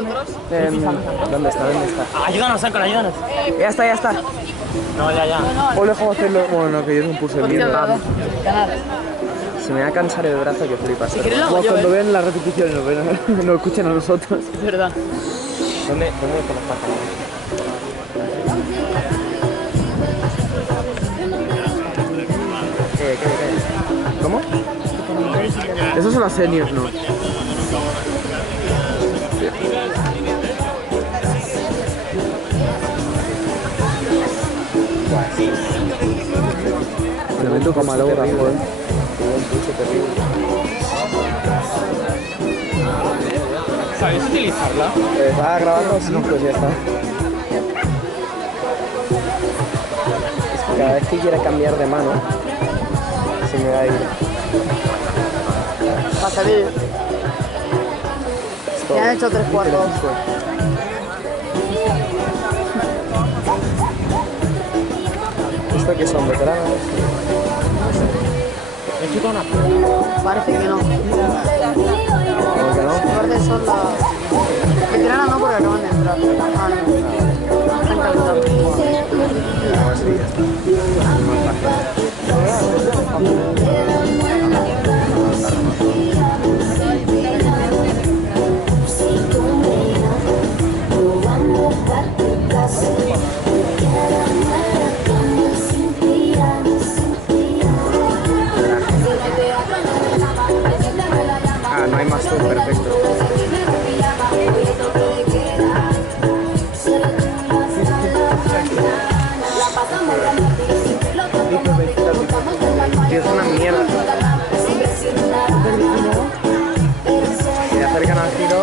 ¿Dónde está? ¿Dónde está? Ayúdanos, Áncora, ayúdanos. Ya está, ya está. No, ya. O le dejo hacerlo. Bueno, que yo es un pulso de mierda. Ganar. Se me va a cansar el brazo que flipas. quieres lo hago yo, Cuando ven las repeticiones nos escuchan a nosotros. Es verdad. ¿Dónde están los pantalones? ¿Qué? ¿Cómo? Esos son las seniors, ¿no? Tremendo camarógrafo, joder. ¿Sabes utilizarla? Estaba grabando, sí, pues ya está. Es que cada vez que quiera cambiar de mano, se me va a ir. Pasa vídeo. Ya han hecho 3 cuartos. ¿Esto qué son, veteranos? Parece que no. ¿Cómo que no? Parece que son las... Veteranas no, porque acaban de entrar. Ah, no. Están calentando. No, sí, ya está. Ah, no hay más zoom, perfecto. Tío, es una mierda. Se acercan al giro.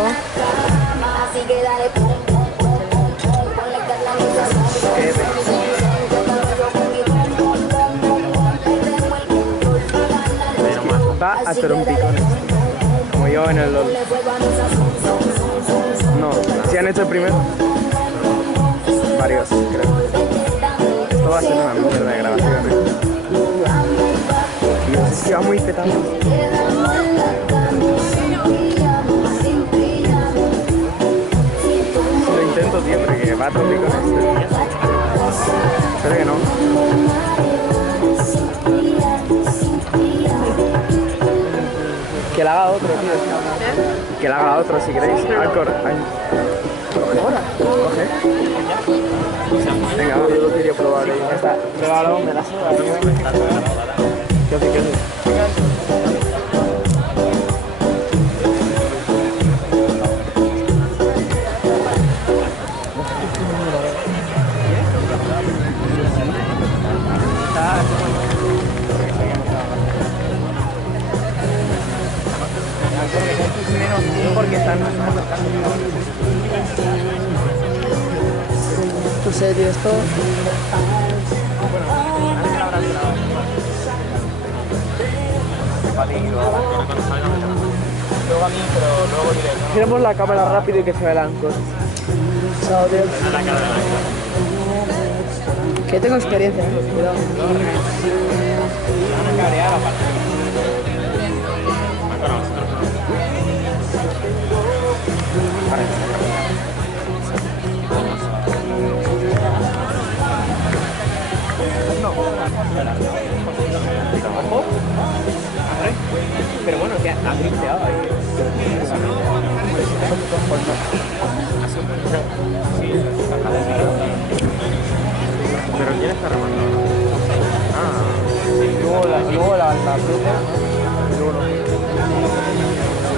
Va a trompicones, como yo en el LOL. No, si han hecho el primero. Varios, creo. Esto va a ser una mierda de grabación, Dios, es que va muy petado. Lo intento, tío, porque va a trompicones. Espero que no. Que la haga otro, tío. Que la haga otro si queréis. Alcor. Coge. Venga, va. Yo lo quería probar. Ya está. Pruébalo, me la suda. ¿Qué hace? Porque están No sé, tío, esto... Luego a mí, pero luego diré. giramos la cámara rápido y que se vea el Anchor. Chao, tío. Que tengo experiencia, cuidado. Pero bueno, que ha drifteado ahí. Pero ¿quién está remando? Luego la fruta. Y luego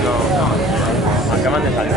No, acaban de salir.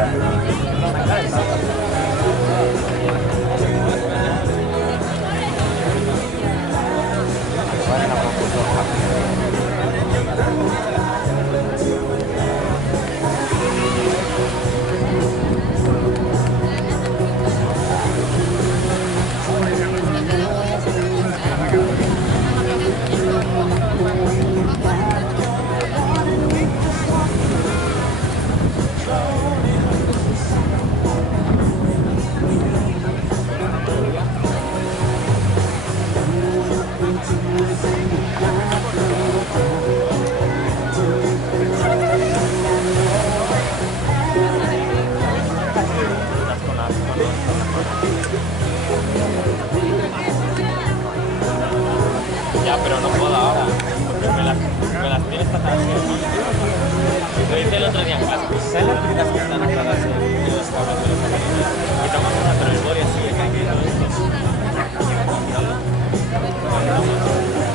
Lo hice el otro día en clase. ¿Sabes las típicas que están atadas en los cabros de los amigos? Y tomamos una, pero el boli así, el caquito, esto.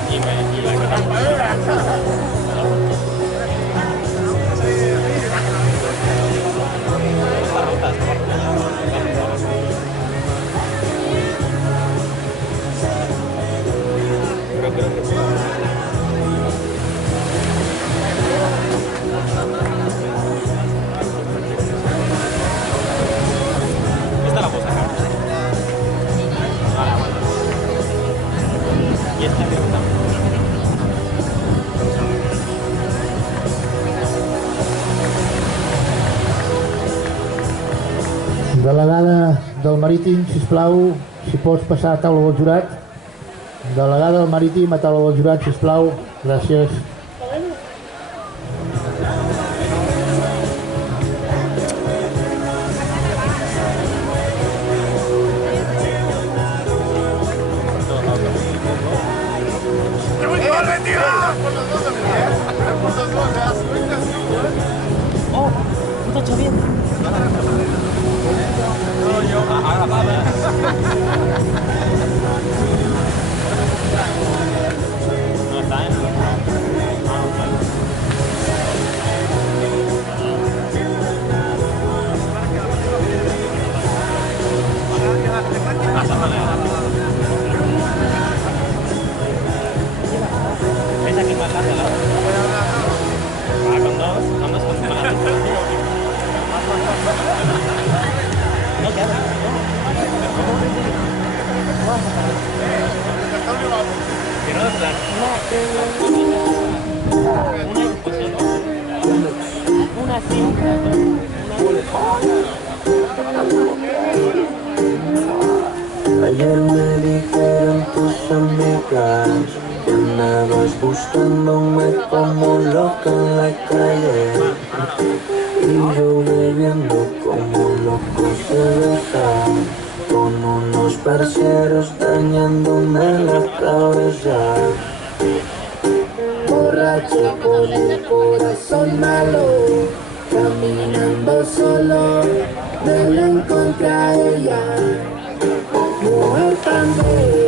Y la quitamos. Pero creo que sí. Esta la puedo sacar. Vale, vale. Y esta creo que también. Delegada del Marítim, sisplau, si pots passar a taula del jurat. Delegada del Marítim a taula del jurat, sisplau. Gràcies. Oh, puta Xavier. Ahora va, no está, ¿eh? ¿Ves aquí más larga la otra? Ah, con dos con más. No, que hagas. Que no, en plan, Una cinta. Ayer me dijeron tus amigas que andabas buscándome como loca en la calle. Y yo bebiendo como loco se deja, con unos parceros dañándome la cabeza. Borracho con el corazón malo, caminando solo, me la encontré a ella. Mujer también.